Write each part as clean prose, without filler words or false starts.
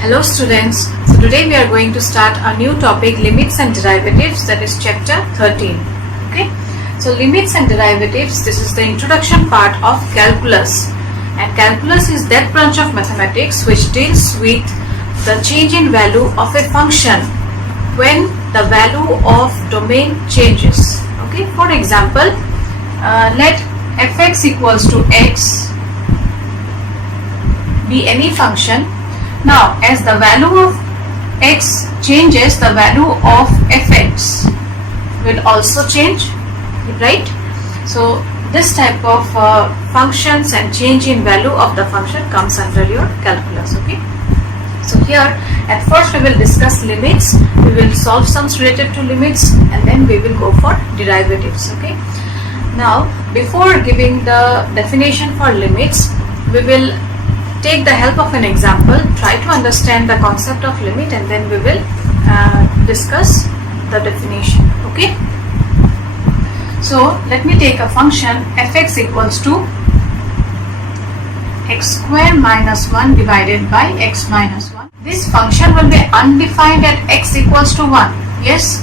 Hello students, so today we are going to start a new topic, limits and derivatives, that is chapter 13. Okay, so limits and derivatives, this is the introduction part of calculus, and calculus is that branch of mathematics which deals with the change in value of a function when the value of domain changes. Okay, for example, let fx equals to x be any function. Now, as the value of x changes, the value of fx will also change, right? So, this type of functions and change in value of the function comes under your calculus, okay? So, here at first we will discuss limits, we will solve sums related to limits, and then we will go for derivatives, okay? Now, before giving the definition for limits, we will take the help of an example, try to understand the concept of limit, and then we will discuss the definition, okay? So let me take a function fx equals to x square minus 1 divided by x minus 1. This function will be undefined at x equals to 1. Yes.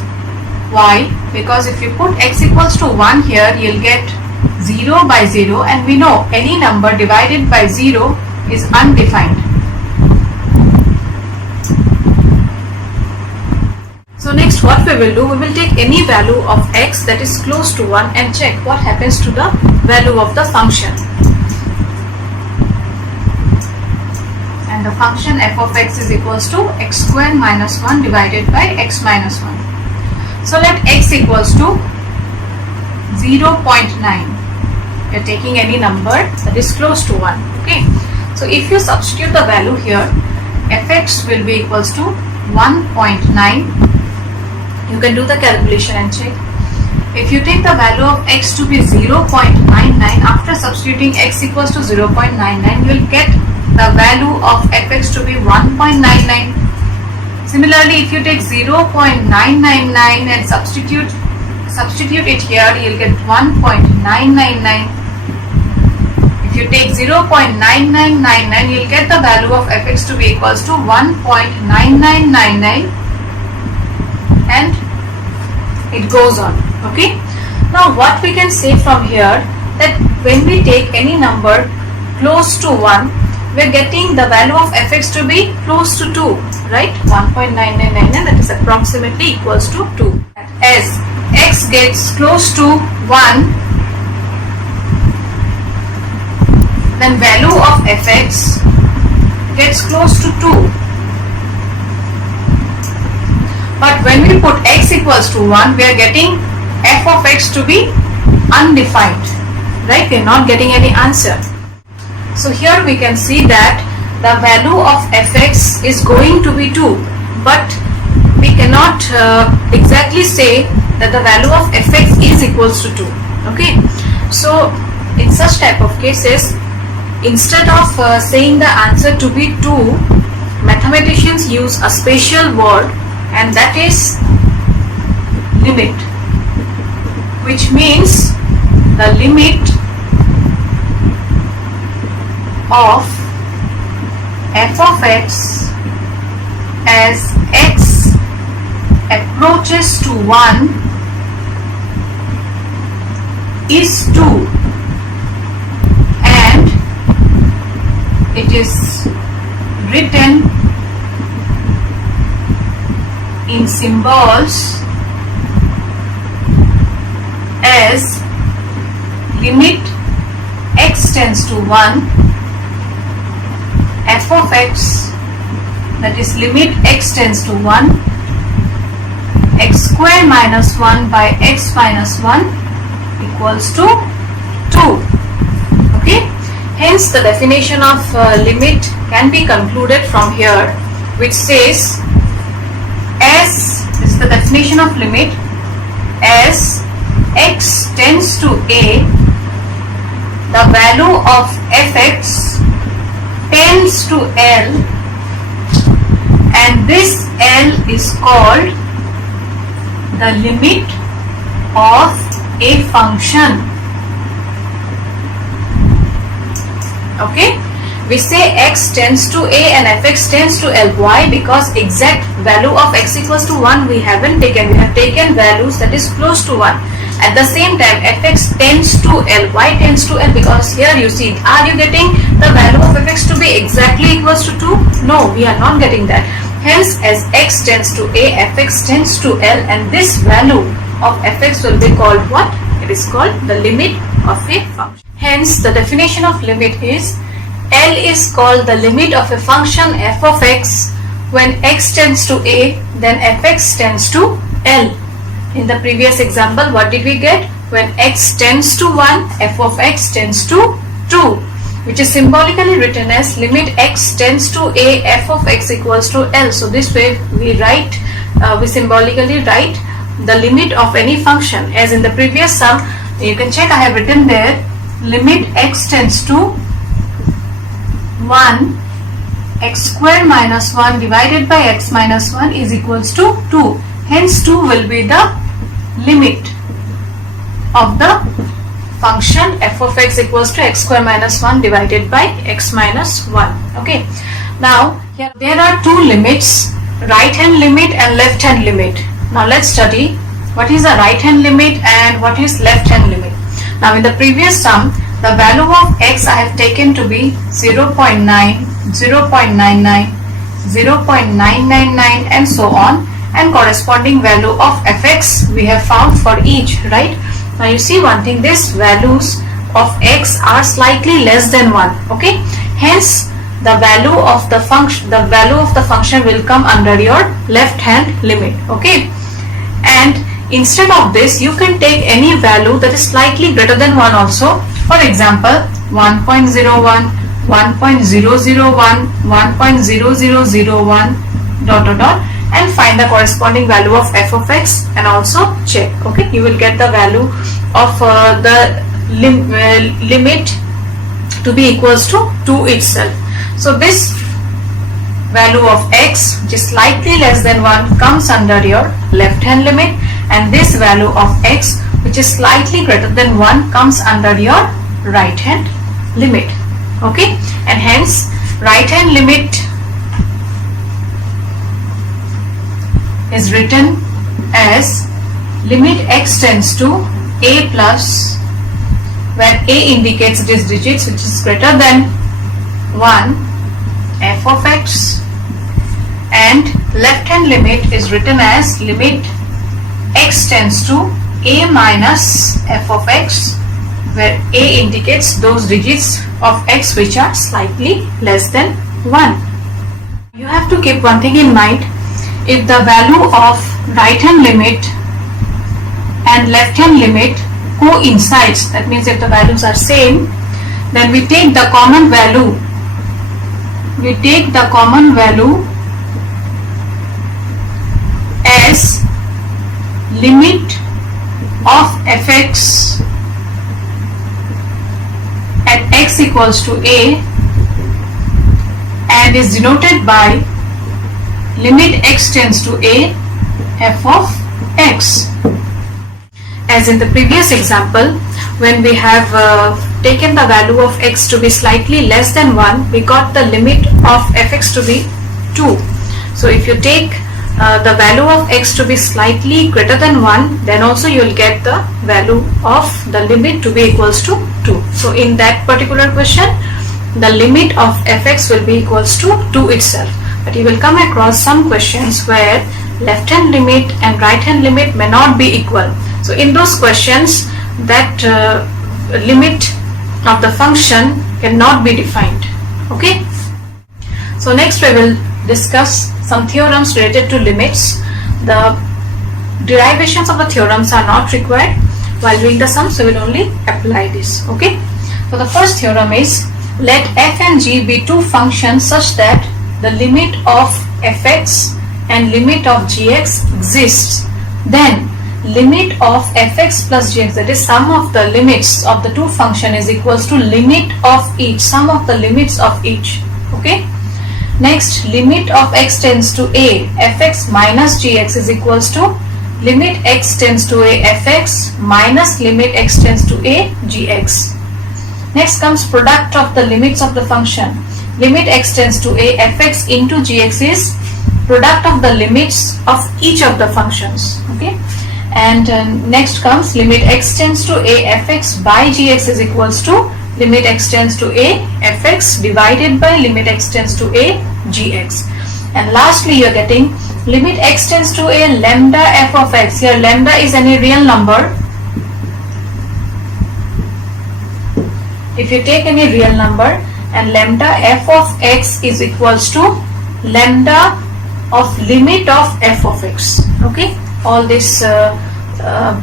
Why? Because if you put x equals to 1 here, you'll get 0 by 0, and we know any number divided by 0 is undefined. So next what we will do, we will take any value of x that is close to 1 and check what happens to the value of the function. And the function f of x is equals to x square minus 1 divided by x minus 1. So let x equals to 0.9. We are taking any number that is close to 1. Okay. So if you substitute the value here, fx will be equals to 1.9. You can do the calculation and check. If you take the value of x to be 0.99, after substituting x equals to 0.99, you will get the value of fx to be 1.99. Similarly, if you take 0.999 and substitute it here, you will get 1.999. If you take 0.9999, you will get the value of fx to be equals to 1.9999, and it goes on. Okay. Now what we can say from here, that when we take any number close to 1, we are getting the value of fx to be close to 2, right? 1.9999, that is approximately equals to 2. As x gets close to 1, then value of fx gets close to 2. But when we put x equals to 1, we are getting f of x to be undefined, right? We are not getting any answer. So here we can see that the value of fx is going to be 2, but we cannot exactly say that the value of fx is equals to 2. Okay. So in such type of cases, instead of saying the answer to be 2, mathematicians use a special word, and that is limit, which means the limit of f of x as x approaches to 1 is 2. It is written in symbols as limit x tends to 1, f of x, that is limit x tends to 1, x square minus 1 by x minus 1 equals to 2. Okay. Hence, the definition of limit can be concluded from here, which says, as this is the definition of limit, as x tends to a, the value of fx tends to L, and this L is called the limit of a function. Okay. we say x tends to a and fx tends to L. Why? Because exact value of x equals to 1 we haven't taken. We have taken values that is close to 1. At the same time, fx tends to L. Why tends to L? Because here you see, are you getting the value of fx to be exactly equals to 2? No, we are not getting that. Hence, as x tends to a, fx tends to L, and this value of fx will be called what? It is called the limit of a function. Hence, the definition of limit is L is called the limit of a function f of x when x tends to a, then fx tends to L. In the previous example, what did we get? When x tends to 1, f of x tends to 2, which is symbolically written as limit x tends to a, f of x equals to L. So this way we symbolically write the limit of any function. As in the previous sum, you can check, I have written there limit x tends to 1, x square minus 1 divided by x minus 1 is equals to 2. Hence 2 will be the limit of the function f of x equals to x square minus 1 divided by x minus 1. Okay. Now here there are two limits, right hand limit and left hand limit. Now let's study what is a right hand limit and what is left hand limit. Now in the previous sum, the value of x I have taken to be 0.9, 0.99, 0.999 and so on, and corresponding value of fx we have found for each, right? Now you see one thing, these values of x are slightly less than 1. Okay, hence the value of the function will come under your left hand limit. Okay, and instead of this you can take any value that is slightly greater than 1 also. For example, 1.01, 1.001, 1.0001 ... and find the corresponding value of f of x and also check. Okay, you will get the value of the limit to be equals to 2 itself. So this value of x, which is slightly less than 1, comes under your left hand limit, and this value of x, which is slightly greater than 1, comes under your right hand limit. Okay, and hence right hand limit is written as limit x tends to a plus, where a indicates these digits which is greater than 1, f of x, and left hand limit is written as limit x tends to a minus f of x, where a indicates those digits of x which are slightly less than 1. You have to keep one thing in mind. If the value of right hand limit and left hand limit coincides, that means if the values are same, then we take the common value. We take the common value as limit of fx at x equals to a, and is denoted by limit x tends to a, f of x. As in the previous example, when we have taken the value of x to be slightly less than 1, we got the limit of fx to be 2. So if you take the value of x to be slightly greater than 1, then also you will get the value of the limit to be equals to 2. So in that particular question, the limit of fx will be equals to 2 itself. But you will come across some questions where left hand limit and right hand limit may not be equal. So in those questions, that limit of the function cannot be defined. Okay. So next we will discuss some theorems related to limits. The derivations of the theorems are not required while doing the sums, so we will only apply this. Okay. So the first theorem is, let f and g be two functions such that the limit of fx and limit of gx exists, then limit of fx plus gx, that is sum of the limits of the two function, is equals to limit of each, sum of the limits of each. Okay. Next, limit of x tends to a, fx minus gx is equals to limit x tends to a, fx minus limit x tends to a, gx. Next comes product of the limits of the function. limit x tends to a, fx into gx is product of the limits of each of the functions. Okay, and next comes limit x tends to a, fx by gx is equals to limit x tends to a, fx divided by limit x tends to a, gx. And lastly, you are getting limit x tends to a lambda f of x. Here lambda is any real number. If you take any real number, and lambda f of x is equals to lambda of limit of f of x. Okay, all these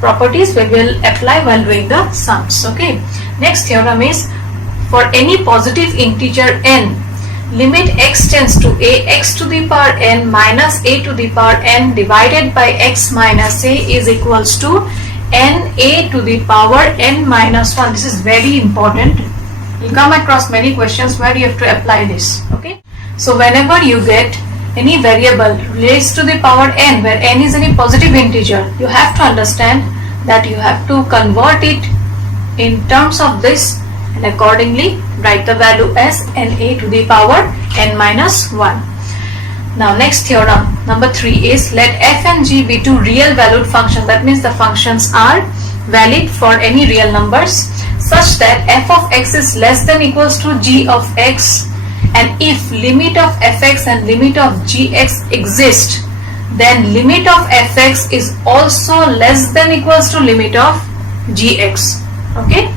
properties we will apply while doing the sums. Okay, next theorem is for any positive integer n, limit x tends to a, x to the power n minus a to the power n divided by x minus a is equals to n a to the power n minus 1. This is very important. You come across many questions where you have to apply this. Okay, so whenever you get any variable raised to the power n, where n is any positive integer, you have to understand that you have to convert it in terms of this and accordingly write the value as na to the power n minus 1. Now next theorem, number 3 is let f and g be two real valued functions. That means the functions are valid for any real numbers such that f of x is less than equals to g of x, and if limit of fx and limit of gx exist, then limit of fx is also less than equals to limit of gx. Okay,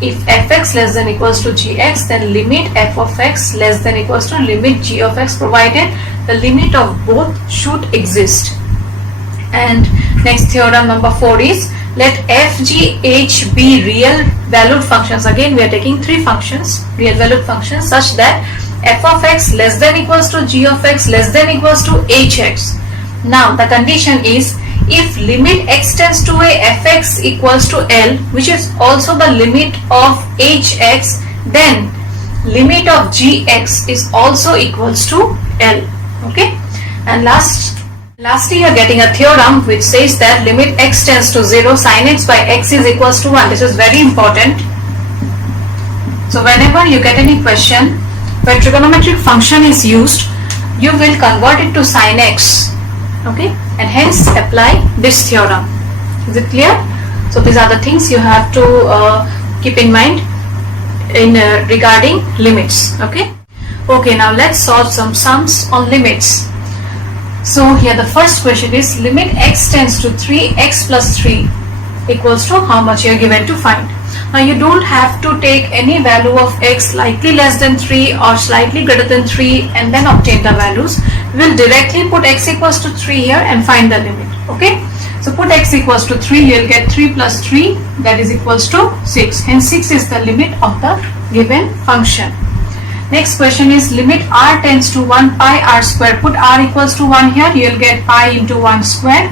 if fx less than equals to gx, then limit f of x less than equals to limit g of x, provided the limit of both should exist. And next theorem number 4 is let f, g, h be real valued functions. Again we are taking three functions, real valued functions, such that f of x less than equals to g of x less than equals to hx. Now the condition is if limit x tends to a, fx equals to L, which is also the limit of hx, then limit of gx is also equals to L. Okay, and lastly you are getting a theorem which says that limit x tends to 0, sin x by x is equals to 1. This is very important. So whenever you get any question where trigonometric function is used, you will convert it to sin x. Okay, and hence apply this theorem. Is it clear? So these are the things you have to keep in mind in regarding limits. Okay. Okay, now let's solve some sums on limits. So here the first question is limit x tends to 3x plus 3 equals to how much you are given to find. Now you don't have to take any value of x slightly less than 3 or slightly greater than 3 and then obtain the values. We will directly put x equals to 3 here and find the limit. Okay, so put x equals to 3, you will get 3 plus 3, that is equals to 6. Hence 6 is the limit of the given function. Next question is limit r tends to 1 pi r square. Put r equals to 1 here, you will get pi into 1 square,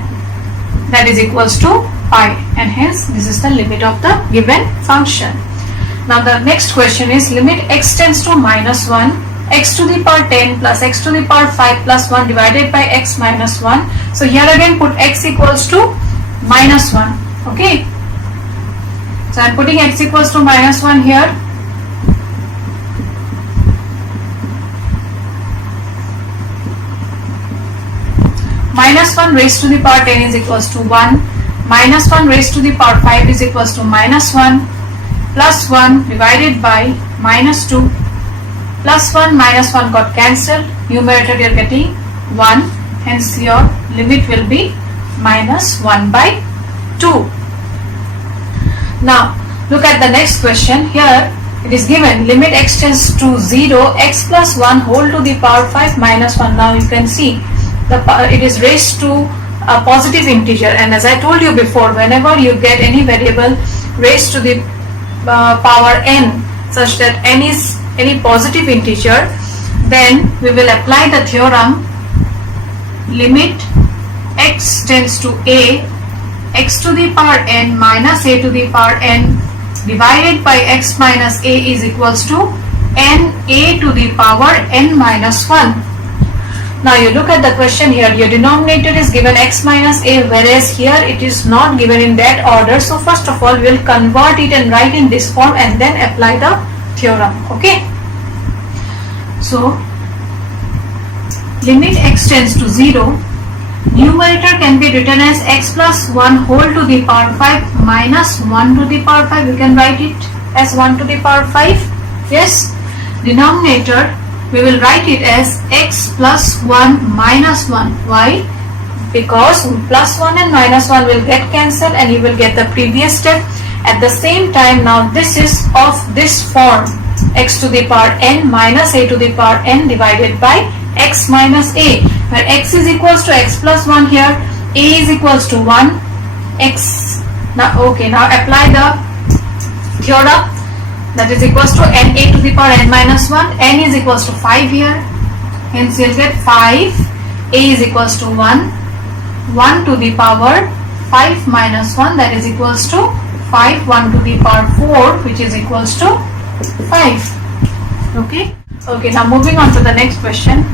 that is equals to pi, and hence this is the limit of the given function. Now the next question is limit x tends to minus 1, x to the power 10 plus x to the power 5 plus 1 divided by x minus 1. So here again put x equals to minus 1. Okay, so I am putting x equals to minus 1 here. Minus 1 raised to the power 10 is equals to 1, minus 1 raised to the power 5 is equals to minus 1, plus 1 divided by minus 2, plus 1 minus 1 got cancelled, numerator you are getting 1, hence your limit will be minus 1 by 2. Now look at the next question. Here it is given limit x tends to 0, x plus 1 whole to the power 5 minus 1. Now you can see it is raised to a positive integer, and as I told you before, whenever you get any variable raised to the power n such that n is any positive integer, then we will apply the theorem limit x tends to a, x to the power n minus a to the power n divided by x minus a is equals to n a to the power n minus 1. Now you look at the question here, your denominator is given x minus a, whereas here it is not given in that order. So first of all we will convert it and write in this form and then apply the theorem. Okay. So limit x tends to 0, numerator can be written as x plus 1 whole to the power 5 minus 1 to the power 5. You can write it as 1 to the power 5. Yes. Denominator, we will write it as x plus 1 minus 1. Why? Because plus 1 and minus 1 will get cancelled and you will get the previous step. At the same time, now this is of this form, x to the power n minus a to the power n divided by x minus a, where x is equals to x plus 1 here, a is equals to 1, x. Now apply the theorem, that is equals to n a to the power n minus 1, n is equals to 5 here, hence you will get 5, a is equals to 1, 1 to the power 5 minus 1, that is equals to 5, 1 to the power 4, which is equals to 5. Okay, now moving on to the next question.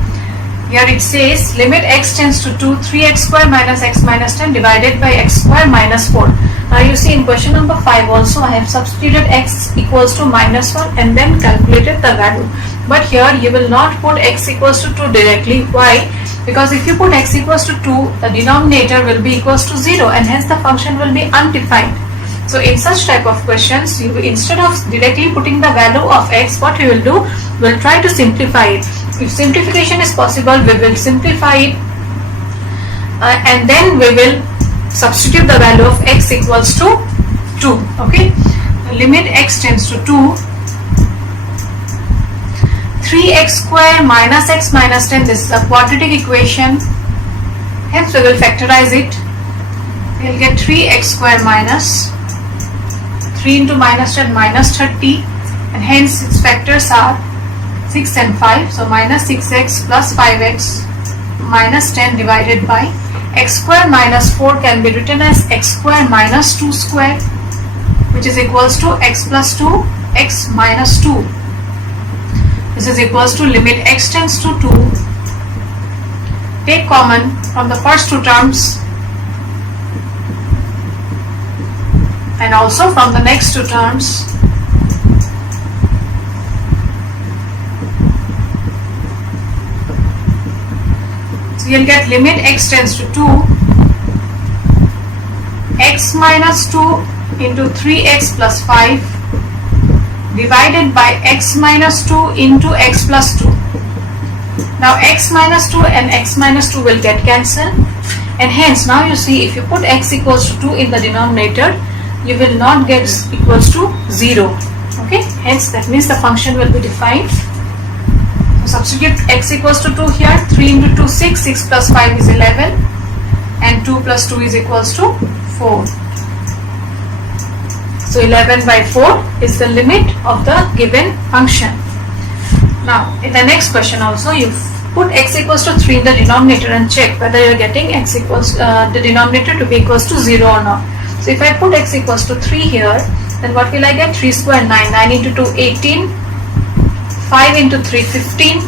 Here it says limit x tends to 2, 3x square minus x minus 10 divided by x square minus 4. Now you see in question number 5 also I have substituted x equals to minus 1 and then calculated the value. But here you will not put x equals to 2 directly. Why? Because if you put x equals to 2, the denominator will be equals to 0 and hence the function will be undefined. So in such type of questions, you instead of directly putting the value of x, what we will do, we will try to simplify it. If simplification is possible, we will simplify it and then we will substitute the value of x equals to 2. Okay, limit x tends to 2, 3x square minus x minus 10, this is a quadratic equation, hence we will factorize it. We will get 3x square minus 3 into minus 10 minus 30, and hence its factors are 6 and 5, so minus 6x plus 5x minus 10 divided by x square minus 4 can be written as x square minus 2 square, which is equals to x plus 2 x minus 2. This is equals to limit x tends to 2, take common from the first two terms and also from the next two terms. So you will get limit x tends to 2, x minus 2 into 3x plus 5 divided by x minus 2 into x plus 2. Now x minus 2 and x minus 2 will get cancelled, and hence now you see if you put x equals to 2 in the denominator, you will not get equals to 0. Okay, hence that means the function will be defined. So substitute x equals to 2 here, 3 into 2 6, 6 plus 5 is 11 and 2 plus 2 is equals to 4. So 11 by 4 is the limit of the given function. Now in the next question also you put x equals to 3 in the denominator and check whether you are getting x equals the denominator to be equals to 0 or not. So if I put x equals to 3 here, then what will I get? 3 square 9, 9 into 2 18, 5 into 3 15,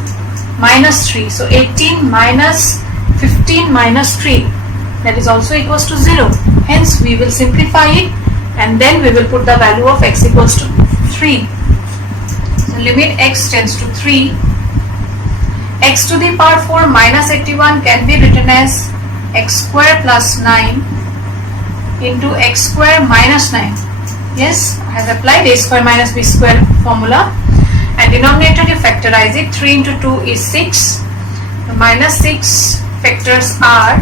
minus 3. So 18 minus 15 minus 3, that is also equals to 0. Hence we will simplify it and then we will put the value of x equals to 3. So limit x tends to 3, x to the power 4 minus 81 can be written as x square plus 9 into x square minus 9. Yes, I have applied a square minus b square formula, and denominator you factorize it. 3 into 2 is 6. The minus 6 factors are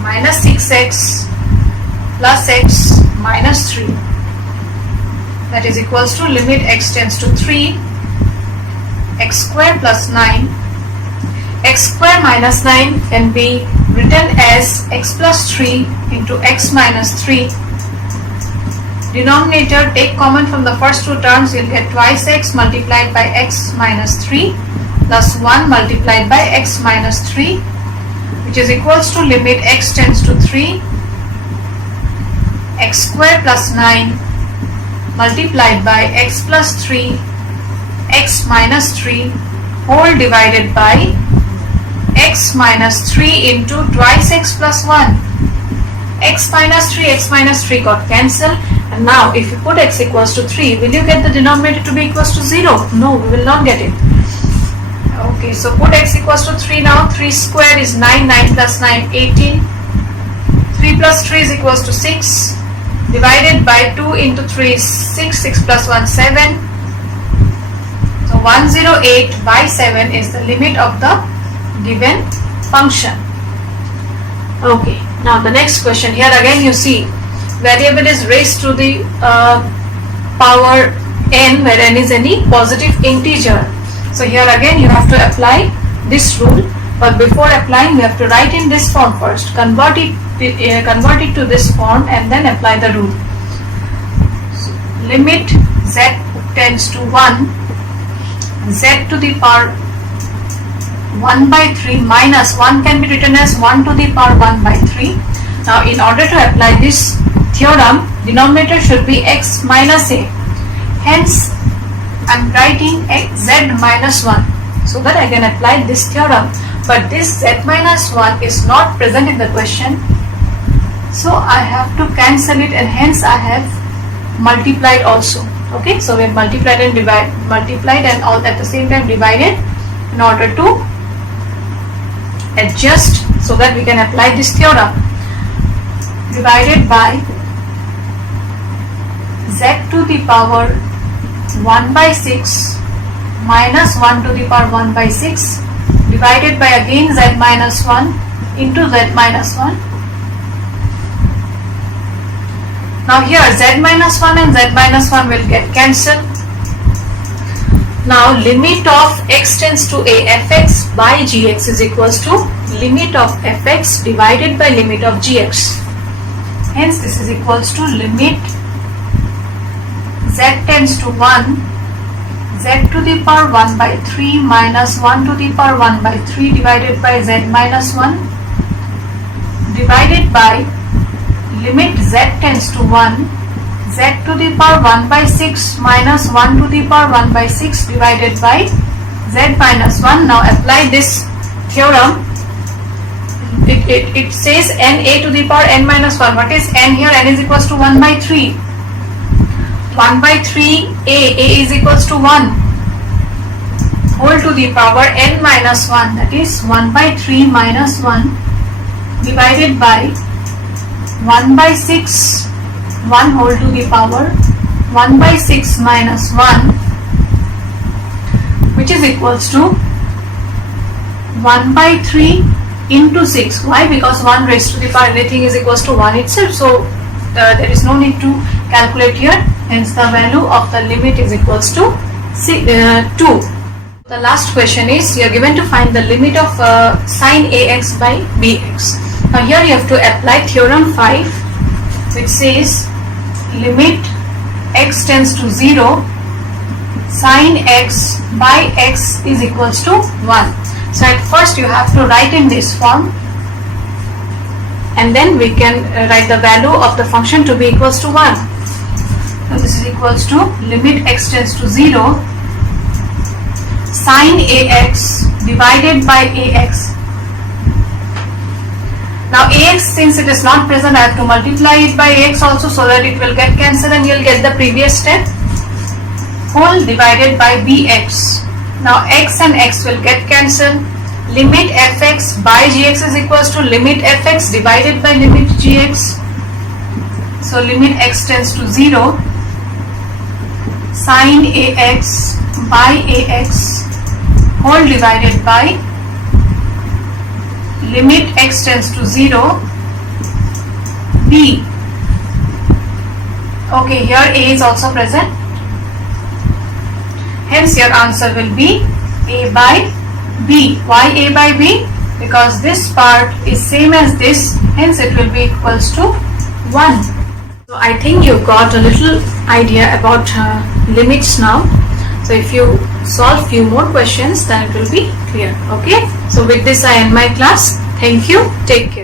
minus 6x plus x minus 3, that is equals to limit x tends to 3, x square plus 9, x square minus 9 can be written as x plus 3 into x minus 3. Denominator, take common from the first two terms, you will get twice x multiplied by x minus 3 plus 1 multiplied by x minus 3, which is equals to limit x tends to 3, x square plus 9 multiplied by x plus 3, x minus 3 whole divided by x minus 3 into twice x plus 1. X minus 3 got cancelled, and now if you put x equals to 3, will you get the denominator to be equals to 0? No, we will not get it. Okay, so put x equals to 3 now. 3 square is 9, 9 plus 9, 18. 3 plus 3 is equals to 6. Divided by 2 into 3 is 6, 6 plus 1, 7. So 108 by 7 is the limit of the given function. Okay, now the next question. Here again you see variable is raised to the power n, where n is any positive integer. So here again you have to apply this rule, but before applying we have to write in this form first, convert it to this form and then apply the rule. So, limit z tends to 1, z to the power 1 by 3 minus 1 can be written as 1 to the power 1 by 3. Now in order to apply this theorem, denominator should be x minus a. Hence I am writing z minus 1 so that I can apply this theorem. But this z minus 1 is not present in the question. So I have to cancel it, and hence I have multiplied also. Okay, so we have multiplied and all at the same time divided in order to adjust so that we can apply this theorem. Divided by z to the power 1 by 6 minus 1 to the power 1 by 6 divided by again z minus 1 into z minus 1. Now here z minus 1 and z minus 1 will get cancelled. Now limit of x tends to a, fx by gx is equals to limit of fx divided by limit of gx. Hence this is equals to limit z tends to 1, z to the power 1 by 3 minus 1 to the power 1 by 3 divided by z minus 1 divided by limit z tends to 1, z to the power 1 by 6 minus 1 to the power 1 by 6 divided by z minus 1. Now apply this theorem. It says n a to the power n minus 1. What is n here? N is equals to 1 by 3. 1 by 3 a is equals to 1 whole to the power n minus 1, that is 1 by 3 minus 1 divided by 1 by 6, 1 whole to the power 1 by 6 minus 1, which is equals to 1 by 3 into 6. Why? Because 1 raised to the power anything is equals to 1 itself. So there is no need to calculate here. Hence the value of the limit is equals to 2. The last question is, you are given to find the limit of sin ax by bx. Now here you have to apply theorem 5, which says limit x tends to 0, sin x by x is equals to 1. So at first you have to write in this form, and then we can write the value of the function to be equals to 1. So this is equals to limit x tends to 0, sin ax divided by ax. Now ax, since it is not present, I have to multiply it by ax also so that it will get cancelled and you will get the previous step, whole divided by bx. Now x and x will get cancelled. Limit fx by gx is equals to limit fx divided by limit gx. So limit x tends to 0, sin ax by ax whole divided by limit x tends to 0 b. Okay, here a is also present. Hence your answer will be a by b. Why a by b? Because this part is same as this, hence it will be equals to 1. So I think you got a little idea about limits now. So if you solve few more questions, then it will be clear. Okay. So with this I end my class. Thank you. Take care.